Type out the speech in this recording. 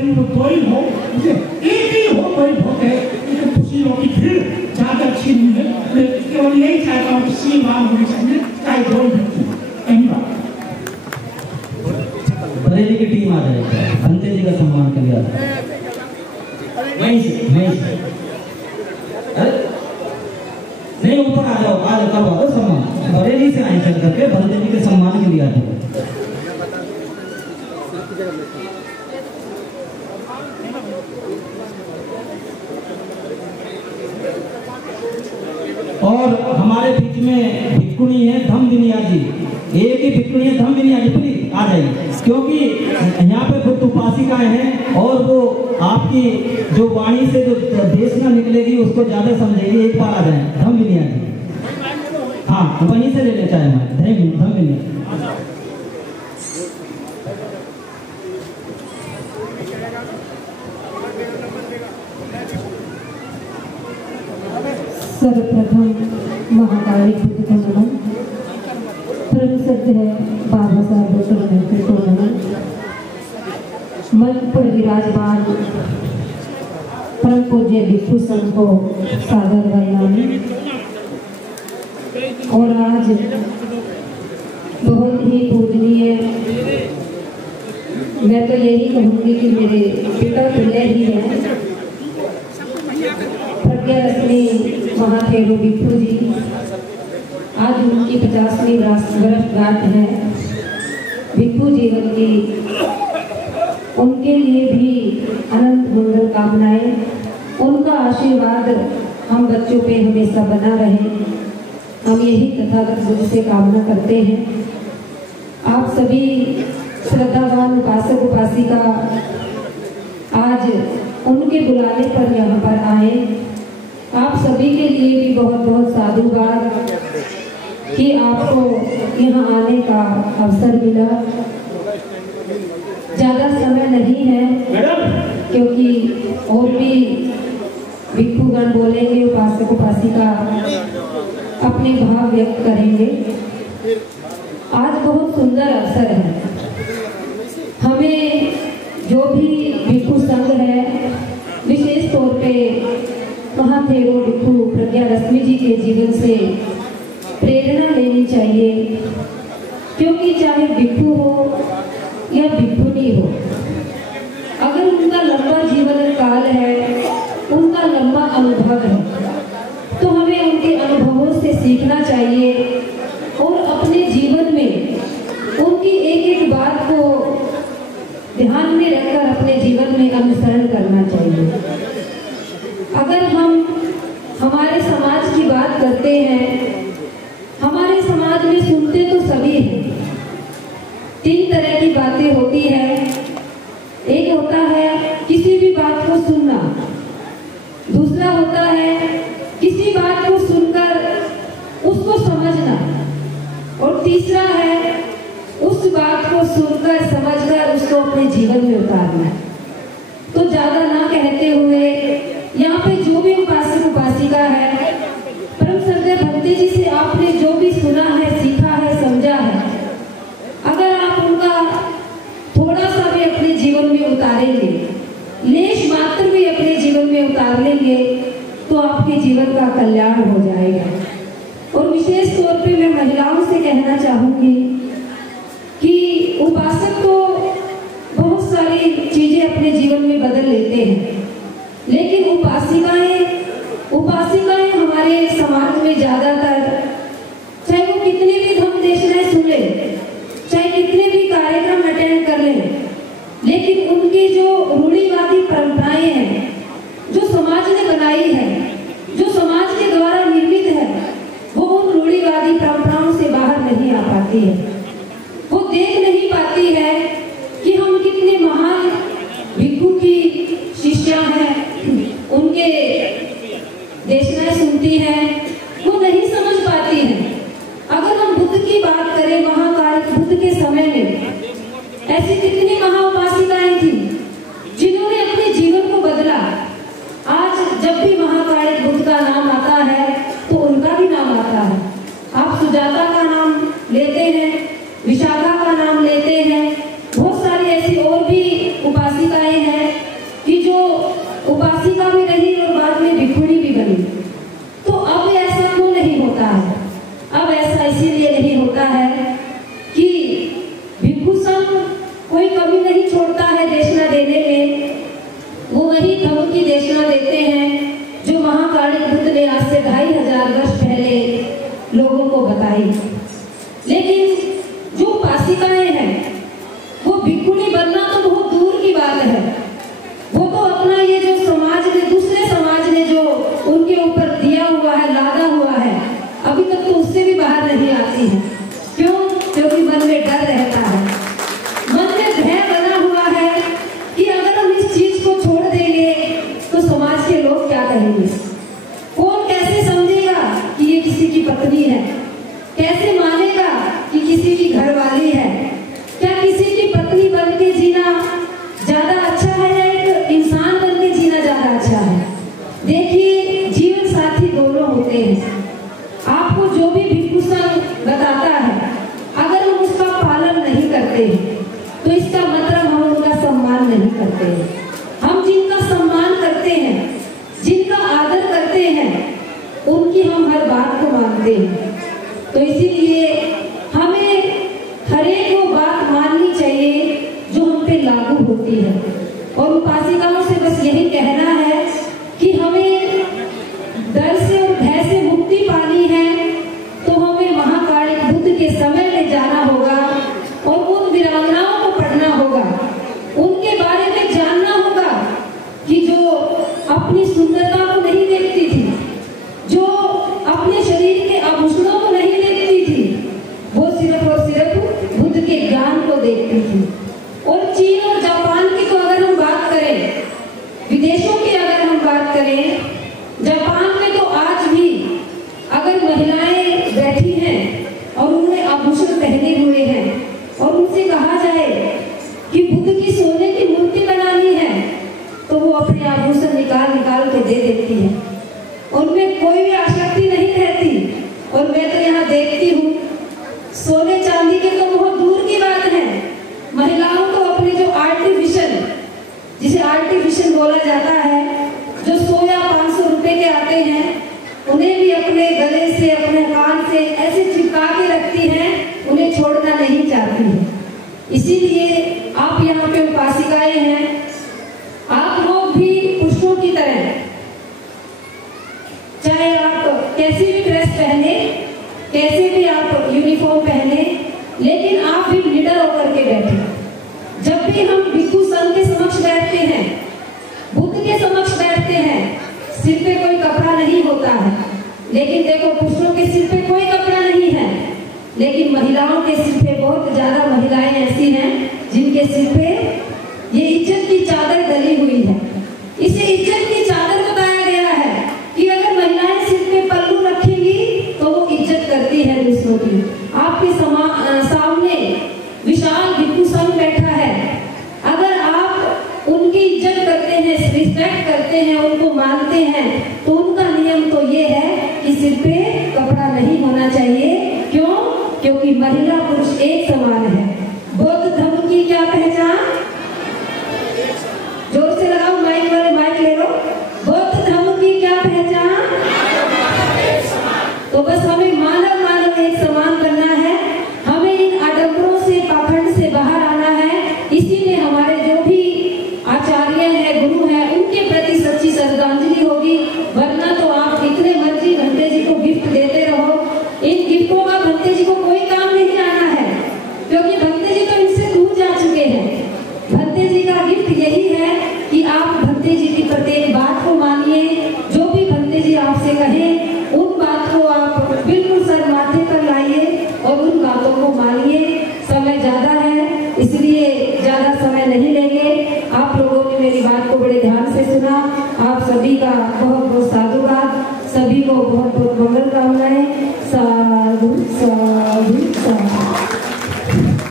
कहीं वो दो ही हो, एक ही हो कोई बहुत है, लेकिन खुशी की भीड़ ज्यादा अच्छी नहीं है। मैं केवल यही चाहता हूँ कि सीमान होनी चाहिए, चाहे दो ही। बरेली की टीम आ जाएगी, बंते जी का सम्मान के लिए आ जाए। नहीं ऊपर आ जाओ, आज करवा दो सम्मान। बरेली से आए चल करके बंते जी के सम्मान के लिए आ जाओ। और हमारे बीच में भिक्कुणी है धमदिनिया जी, एक ही भिक्कुणी है धमदिनिया जी, प्लीज आ जाइए, क्योंकि यहाँ पे खुद उपासिकाएं हैं और वो आपकी जो वाणी से जो देशना निकलेगी उसको ज्यादा समझेगी। एक बार आ जाए धमदिनिया जी, हाँ वहीं से ले ले चाहे धमदिनिया। सर्वप्रथम महाकाली बुद्ध को नमन। परम सत्य है बाबा साहब डॉक्टर को नमन। मंच पर विराजमान परम पूज्य भिक्षु संघ को सादर वंदना। और आज बहुत ही पूजनीय, मैं तो यही कहूँगी कि मेरे पिता तुल्य ही है प्रज्ञालक्ष्मी महाथेरो भिक्षु जी। आज उनकी 50वीं वर्षगांठ है। भिक्षु जीवन की उनके लिए भी अनंत मंगल कामनाएं, उनका आशीर्वाद हम बच्चों पे हमेशा बना रहे, हम यही तथागत बुद्ध से कामना करते हैं। आप सभी श्रद्धावान उपासक उपासिका आज उनके बुलाने पर यहाँ पर आए। आप सभी के लिए भी बहुत बहुत साधुवाद कि आपको यहाँ आने का अवसर मिला। ज्यादा समय नहीं है क्योंकि और भी भिक्षुगण बोलेंगे, उपासक उपासिका अपने भाव व्यक्त करेंगे। आज बहुत सुंदर अवसर है। हमें जो भी भिक्षु संघ है, विशेष तौर पे महाथेरो भिक्षु प्रज्ञालक्ष्मी जी के जीवन से प्रेरणा लेनी चाहिए, क्योंकि चाहे भिक्षु हो या भिक्षुनी हो, अगर उनका लंबा जीवन काल है, उनका लंबा अनुभव है, तो हमें उनके अनुभवों से सीखना चाहिए और अपने जीवन में उनकी एक एक बात को ध्यान में रखकर अपने जीवन में अनुसरण करना चाहिए। अगर हम हमारे समाज की बात करते हैं, हमारे समाज में सुनते तो सभी हैं। 3 तरह की बातें होती है। एक होता है किसी भी बात को सुनना, दूसरा होता है किसी बात को सुनकर उसको समझना, और तीसरा है उस बात को सुनकर समझकर उसको अपने जीवन में उतारना। तो ज्यादा ना कहते हुए यहाँ पे जो भी उपासक उपासिका है, परम श्रद्धेय भक्ति जी से आपने जो भी सुना है, सीखा है, समझा है, अगर आप उनका थोड़ा सा भी अपने जीवन में उतारेंगे, लेश मात्र भी अपने जीवन में उतार लेंगे, तो आपके जीवन का कल्याण हो जाएगा। और विशेष तौर पे मैं महिलाओं से कहना चाहूंगी कि उपासक तो बहुत सारी चीजें अपने जीवन में बदल लेते हैं, लेकिन उपासिकाएं हमारे समाज में ज्यादातर, चाहे वो कितने भी धर्म देशनाएं सुन ले, चाहे कितने भी कार्यक्रम अटेंड कर ले, लेकिन उनकी जो रूढ़िवादी परंपराएं हैं, जो समाज ने बनाई है, जो समाज के द्वारा निर्मित है, वो उन रूढ़िवादी परंपराओं से बाहर नहीं आ पाती है। वो देख नहीं पाती है कि हम कितने महान भिक्षु की शिष्या हैं, उनके देशनाएं सुनती हैं, वो नहीं समझ पाती हैं। अगर हम बुद्ध की बात करें, महाकाल बुद्ध के समय में ऐसी कितनी महाउपासिकाएं थी जिन्होंने अपने जीवन को बदला। आज जब भी महाकाल बुद्ध का नाम आता है तो उनका भी नाम आता है। आप सुजाता का नाम लेते हैं उपासिका भी रही और बाद में भिक्षुणी भी बनी। तो अब ऐसा क्यों नहीं होता है? अब ऐसा इसीलिए नहीं होता है कि भिक्षु संघ कोई कमी नहीं छोड़ता है देशना देने में। वो वही धर्म की देशना देते हैं जो महाकाली बुद्ध ने आज से 2500 वर्ष पहले लोगों को बताई। लेकिन जो उपासिकाएं हैं वो भिक्षुणी बनना तो बहुत दूर की बात है। वो तो अपना ये जो समाज ने, दूसरे समाज ने जो उनके ऊपर दिया हुआ है, लादा हुआ है, अभी तक तो उससे भी बाहर नहीं आती है। क्यों? क्योंकि मन में डर रहता है, मन में भय बना हुआ है कि अगर हम इस चीज को छोड़ देंगे तो समाज के लोग क्या कहेंगे? कौन कैसे समझेगा कि ये किसी की पत्नी है? कैसे मानेगा कि किसी की घरवाली है? क्या किसी की पत्नी बन के जीना ज्यादा अच्छा है या एक इंसान बन के जीना ज्यादा अच्छा है? देखिए, जीवन साथी दोनों होते हैं। आपको जो भी भिक्षु संघ बताता है, अगर हम उसका पालन नहीं करते तो इसका मतलब हम उनका सम्मान नहीं करते हैं। हम जिनका सम्मान करते हैं, जिनका आदर करते हैं, उनकी हम हर बात को मानते हैं। तो इसीलिए हमें हर एक वो बात माननी चाहिए जो हम पे लागू होती है। और उपासिकाओं से बस यही कहना है कि हमें डर से और भय से मुक्ति पानी है तो हमें महाकाली बुद्ध के समय में जाना होगा और उन वीरांगनाओं को पढ़ना होगा, उनके बारे में जानना होगा कि जो अपनी सुंदरता को नहीं देखती थी, जो अपने शरीर के आभूषणों को नहीं देखती थी, वो सिर्फ और सिर्फ बुद्ध के ज्ञान को देखती थी। और चीन और जापान की तो अगर हम बात करें, विदेशों की अगर हम बात करें, जापान में तो आज भी अगर महिलाएं बैठी हैं और उन्होंने आभूषण पहने हुए हैं और उनसे कहा जाए कि बुद्ध की सोने की मूर्ति बनानी है तो वो अपने आभूषण निकाल निकाल के दे देती है। उनमें कोई भी आसक्ति नहीं रहती। और मैं तो यहाँ देखती हूँ, सोने चांदी के तो बहुत दूर की बात है, महिलाओं को अपने जो आर्टिफिशियल, जिसे आर्टिफिशियल बोला जाता है, जो 100 या 500 रुपए के आते हैं, उन्हें भी अपने गले से, अपने कान से ऐसे चिपका के रखती हैं, उन्हें छोड़ना नहीं चाहती है। इसीलिए आप यहाँ पे उपासिकाएं हैं, आप लोग भी पुरुषों की तरह, चाहे आप कैसी भी ड्रेस पहने, कैसे भी आप यूनिफॉर्म पहने, लेकिन आप भी निडर होकर के बैठे। जब भी हम भिक्षु संघ के समक्ष बैठते हैं, बुद्ध के समक्ष बैठते हैं, सिर पे कोई कपड़ा नहीं होता है। लेकिन देखो, पुरुषों के सिर पे कोई कपड़ा नहीं है, लेकिन महिलाओं के सिर पे बहुत ज्यादा महिलाएं ऐसी हैं जिनके सिर पे ये इज्जत की चादर डली हुई है। इसे इज्जत की चादर बताया गया है कि अगर महिलाएं सिर पे पल्लू रखेंगी तो वो इज्जत करती है दूसरों की। आपके सामने विशाल भिक्षु संघ बैठा है, अगर आप उनकी इज्जत करते हैं, रिस्पेक्ट करते हैं, उनको मानते हैं, तो उनका नियम तो ये है कि सिर पे कपड़ा नहीं होना चाहिए। क्यों? क्योंकि महिला पुरुष एक समान है। बौद्ध धर्म की क्या पहचान? जोर से लगाओ, माइक वाले माइक ले लो। बौद्ध धर्म की क्या पहचान? तो बस हमें मानव मानव एक समान करना है। हमें इन आडंबरों से, पाखंड से बाहर आना है। इसीलिए हमारे जो भी आचार्य हैं, गुरु हैं, उनके प्रति सच्ची श्रद्धांजलि होगी। वरना तो आप जितने मर्जी भंते जी को गिफ्ट देते रहो, इन गिफ्टों का भंते जी को कोई काम नहीं आना है, क्योंकि भंते जी तो इनसे दूर जा चुके हैं। भंते जी का गिफ्ट यही है कि आप भंते जी की प्रत्येक बात को मानिए। जो भी भंते जी आपसे कहें, उन बात को आप बिल्कुल सर माथे पर लाइए और उन बातों को मानिए। समय ज्यादा है, इसलिए ज्यादा समय नहीं लेंगे। आप लोगों ने मेरी बात को बड़े ध्यान से सुना। आप सभी का बहुत बहुत साधुवाद, सभी को बहुत बहुत